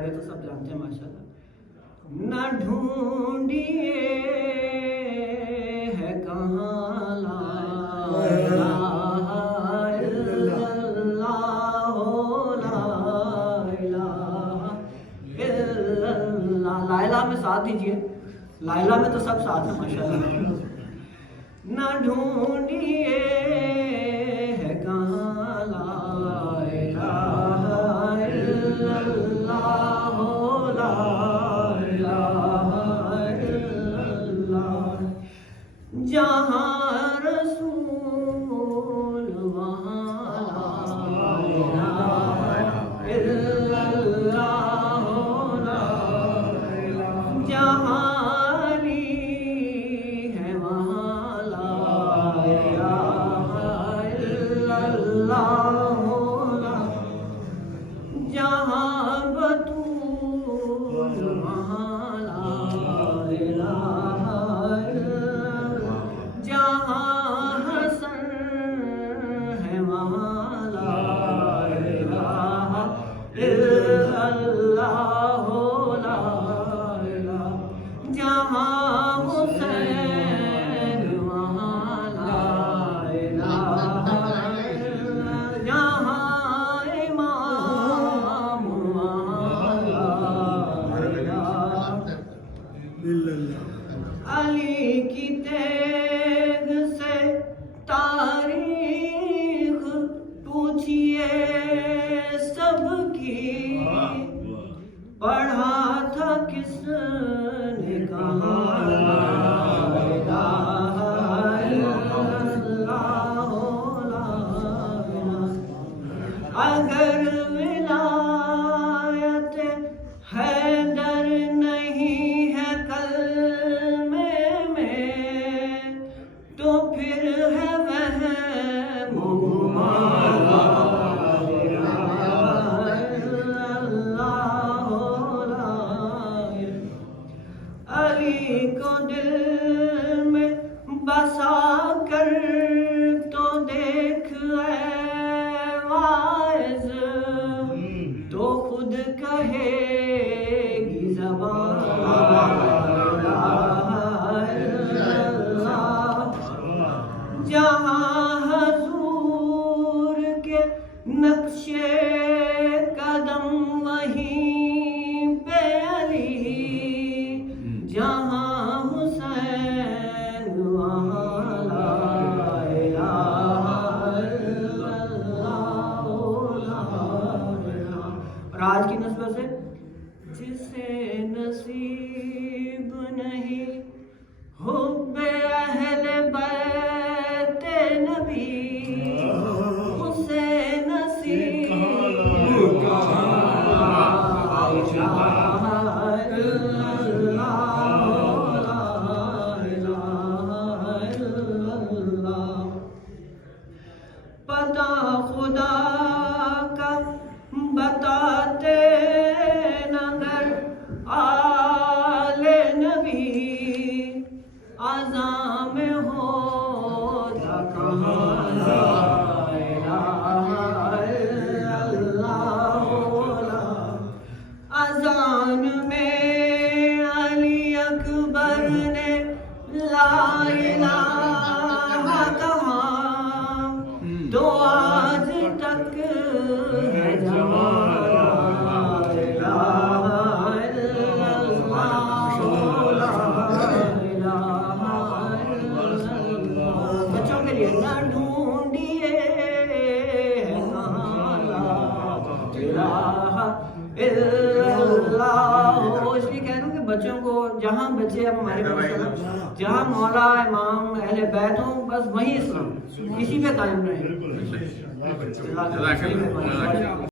پڑھے تو سب جانتے ہیں ماشاءاللہ. نہ ڈھونڈیے ہے کہاں لا الہ الا اللہ لا الہ الا اللہ. لا الہ میں ساتھ دیجیے, لا الہ میں تو سب ساتھ ہیں ماشاءاللہ. نہ ڈھونڈیے ہے کہاں لا الہ الا اللہ لا الہ الا اللہ. جہاں رسول وہاں لا الہ الا اللہ لا الہ. جہاں جہاں بطول وہاں لا الہ الا. جہاں حسن ہے وہاں لا الہ الا اللہ لا الہ. جہاں حسین وہاں لا الہ الا. جہاں علی کی تیغ سے تاریخ پوچھئے سب کی. پڑھا تھا کس نے کہا لا الہ الا اللہ لا الہ. اگر ولایت حیدر نہیں ہے تو پھر ہے وہم گما لا الہ الا اللہ لا الہ. علی کو دل میں بسا کر تو دیکھ اے واعظ, تو خود کہے گی زبان جہاں حضور کے نقش قدم وہیں پہ علی. جہاں حسین وہاں لا الہ الا اللہ لا الہ. اور آج کی نسبت سے جسے نصیب نہیں حب اہل بیت نبی, اسے نصیب کہاں لا الہ الا اللہ لا الہ الا اللہ. پتہ خدا کا بتاتے نگر آل نبی, اذان میں ہوتا کہاں لا الہ الا اللہ لا. اذان میں علی اکبر نے لا الہ کہا, تو آج تک ہے جوان نہ ڈھونڈیے الا اللہ. اس لیے کہہ رہا ہوں کہ بچوں کو جہاں بچے اب ہمارے پاس جہاں مولا امام اہل بیت ہوں بس وہیں اسلام, اسی پہ قائم رہیں.